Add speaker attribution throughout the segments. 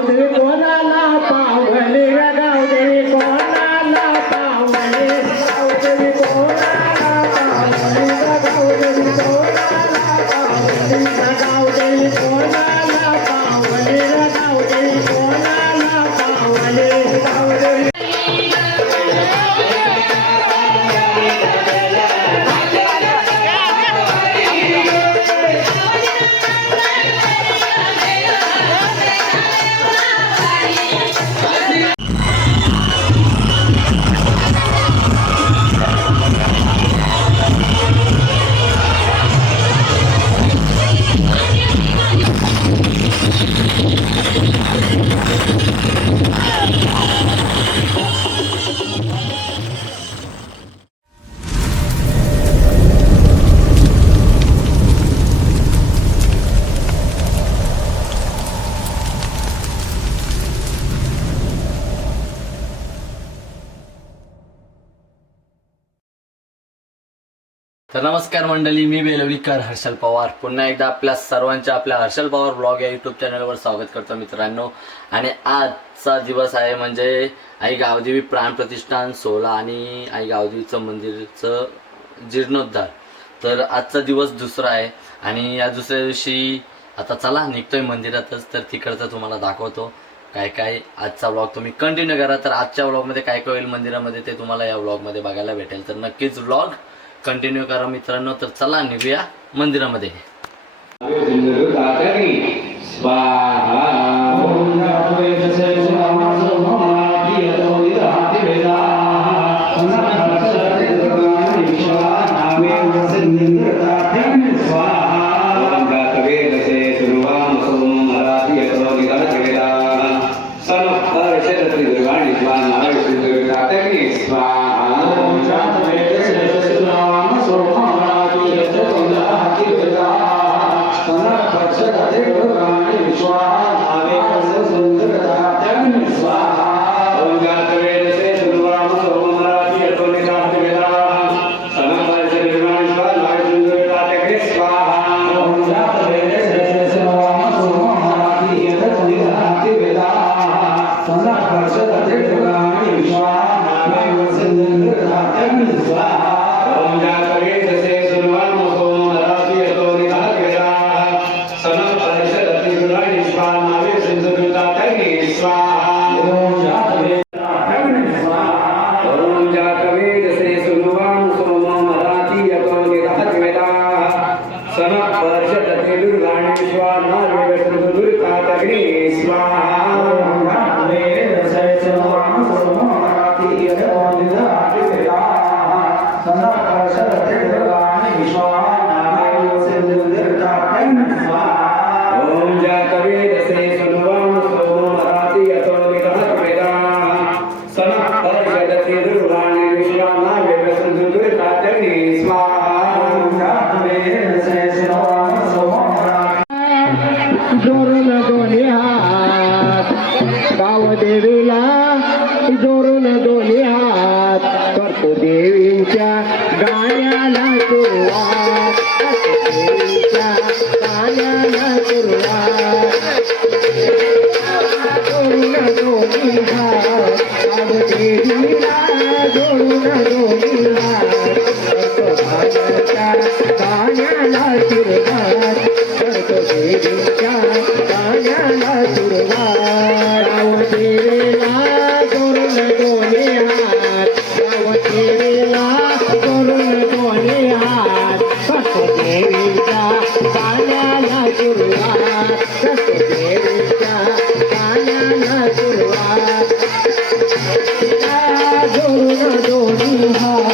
Speaker 1: गावदेवी
Speaker 2: तर नमस्कार मंडळी मी बेलवलीकर हर्षल पवार. पुन्हा एकदा आपल्या सर्वांच्या आपल्या हर्षल पवार ब्लॉग या यूट्यूब चॅनलवर स्वागत करतो मित्रांनो. आणि आजचा दिवस आहे म्हणजे आई गावदेवी प्राण प्रतिष्ठान सोहळा आणि आई गावदेवीचं मंदिरचं जीर्णोद्धार. तर आजचा दिवस दुसरा आहे आणि या दुसऱ्या दिवशी आता चला निघतोय मंदिरातच तर तिकडचं तुम्हाला दाखवतो काय काय आजचा व्लॉग तुम्ही कंटिन्यू करा. तर आजच्या व्लॉगमध्ये काय काय होईल मंदिरामध्ये ते तुम्हाला या व्लॉगमध्ये बघायला भेटेल. तर नक्कीच व्लॉग कंटिन्यू करा मित्रांनो तर चला निघूया मंदिरामध्ये. దుర్గాణి స్వాహ కాతగ్ని స్వాహ जोडून दोन्ही करतो देवीच्या জোর জোরি হয়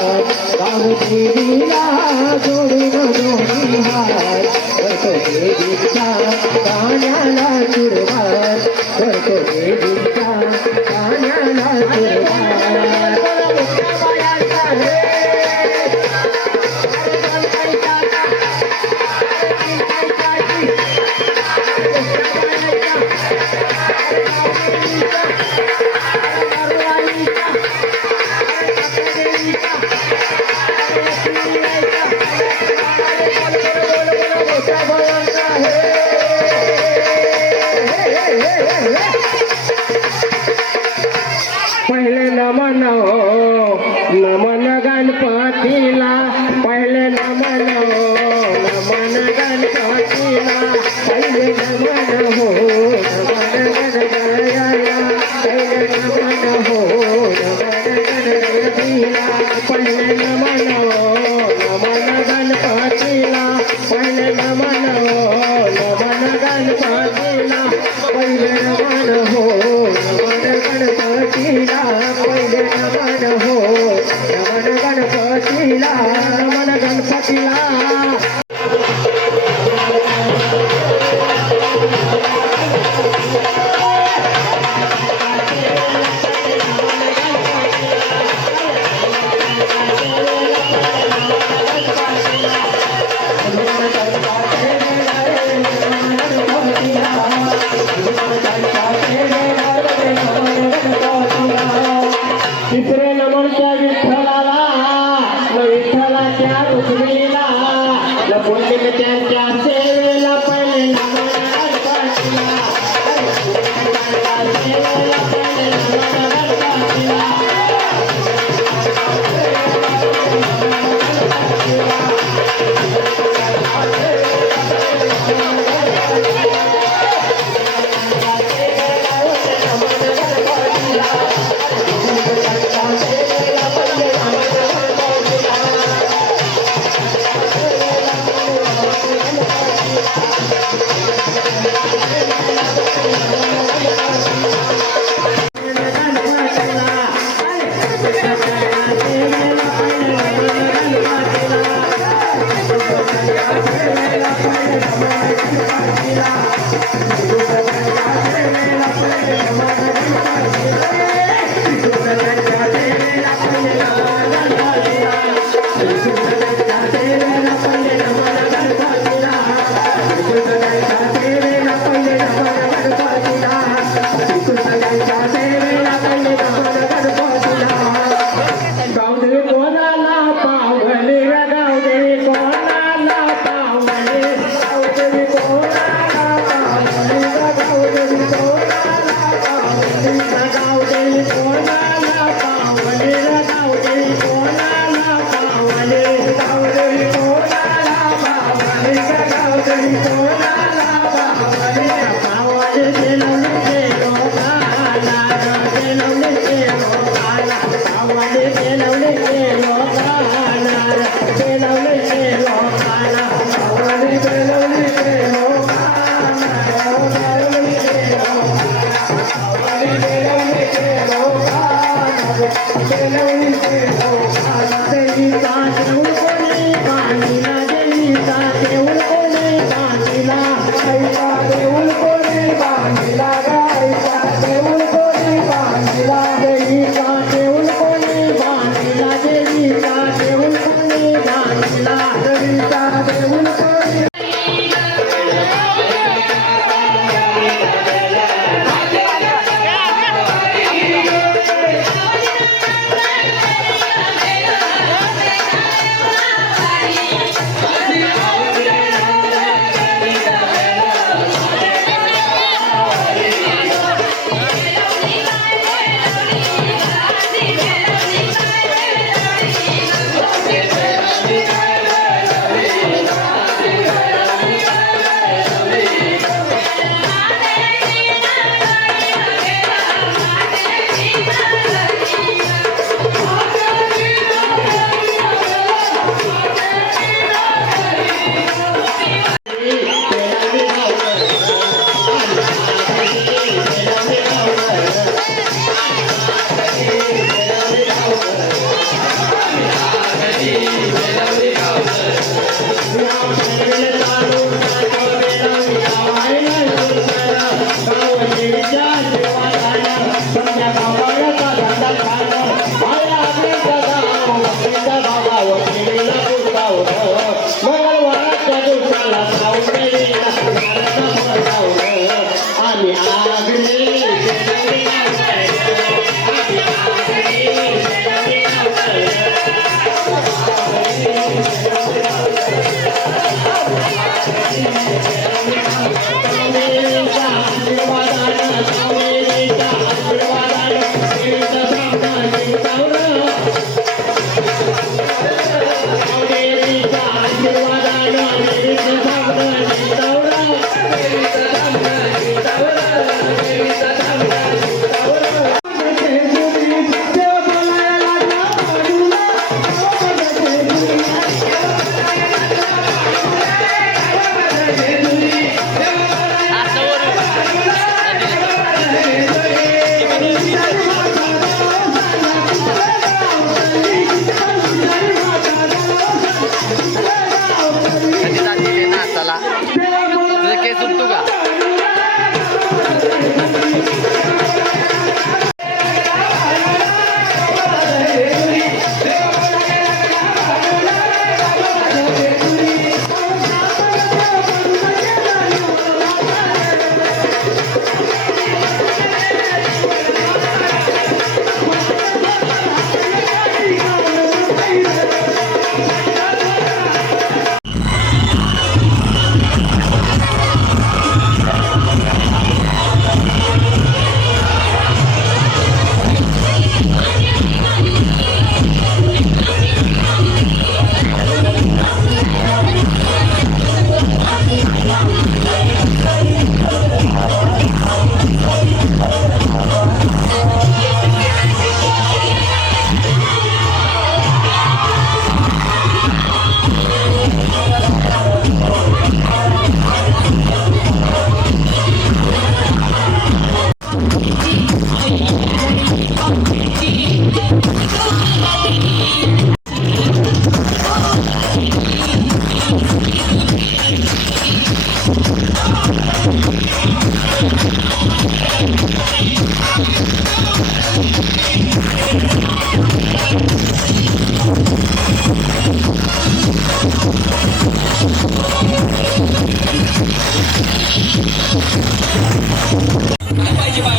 Speaker 2: Apa aja Pak?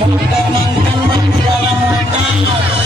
Speaker 2: Mempertahankan perjuangan
Speaker 1: tanah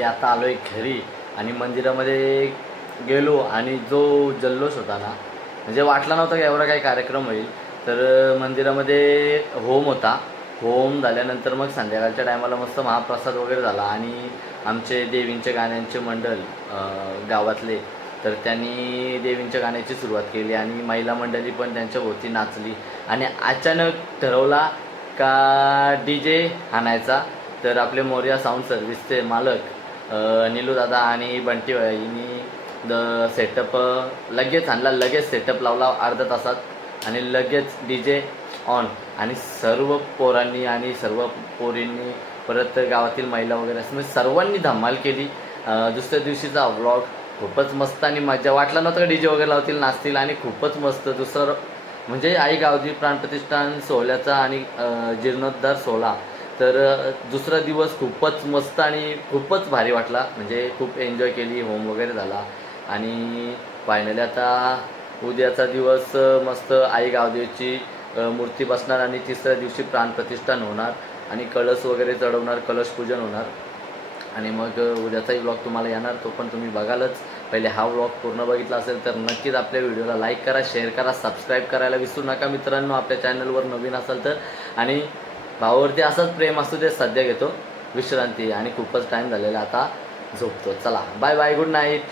Speaker 1: मंडळी आता आलो आहे घरी आणि मंदिरामध्ये गेलो आणि जो जल्लोष होता ना म्हणजे वाटला नव्हता की एवढा काही कार्यक्रम होईल. तर मंदिरामध्ये होम होता. होम झाल्यानंतर मग संध्याकाळच्या टायमाला मस्त महाप्रसाद वगैरे झाला. आणि आमचे देवींचे गाण्यांचे मंडळ गावातले तर त्यांनी देवींच्या गाण्याची सुरुवात केली. आणि महिला मंडळी पण त्यांच्या भोवती नाचली. आणि अचानक ठरवला का डी जे आणायचा. तर आपले मोर्या साऊंड सर्व्हिसचे मालक निलू दादा आणि बंटी यांनी द सेटअप लगेच आणला लगेच सेटअप लावला अर्ध्या तासात आणि लगेच डी जे ऑन आणि सर्व पोरांनी आणि सर्व पोरींनी परत गावातील महिला वगैरे असं म्हणजे सर्वांनी धमाल केली. दुसऱ्या दिवशीचा व्लॉग खूपच मस्त आणि मजा वाटला नव्हतं डी जे वगैरे लावतील नाचतील आणि खूपच मस्त. दुसरं म्हणजे आई गावजी प्राणप्रतिष्ठान सोहळ्याचा आणि जीर्णोद्धार सोहळा. तर दुसरा दिवस खूपच मस्त आणि खूपच भारी वाटला. म्हणजे खूप एन्जॉय केली होम वगैरे झाला. आणि फायनली आता उद्याचा दिवस मस्त आई गावदेवीची मूर्ती बसणार आणि तिसऱ्या दिवशी प्राणप्रतिष्ठान होणार आणि कळस वगैरे चढवणार कलश पूजन होणार. आणि मग उद्याचाही ब्लॉग तुम्हाला येणार तो पण तुम्ही बघालच. पहिले हा ब्लॉग पूर्ण बघितला असेल तर नक्कीच आपल्या व्हिडिओला लाईक करा शेअर करा सबस्क्राईब करायला विसरू नका मित्रांनो आपल्या चॅनलवर नवीन असाल तर. आणि भावावरती असंच प्रेम असू दे सध्या घेतो. विश्रांती आणि खूपच टाईम झालेला आता झोपतो. चला बाय बाय गुड नाईट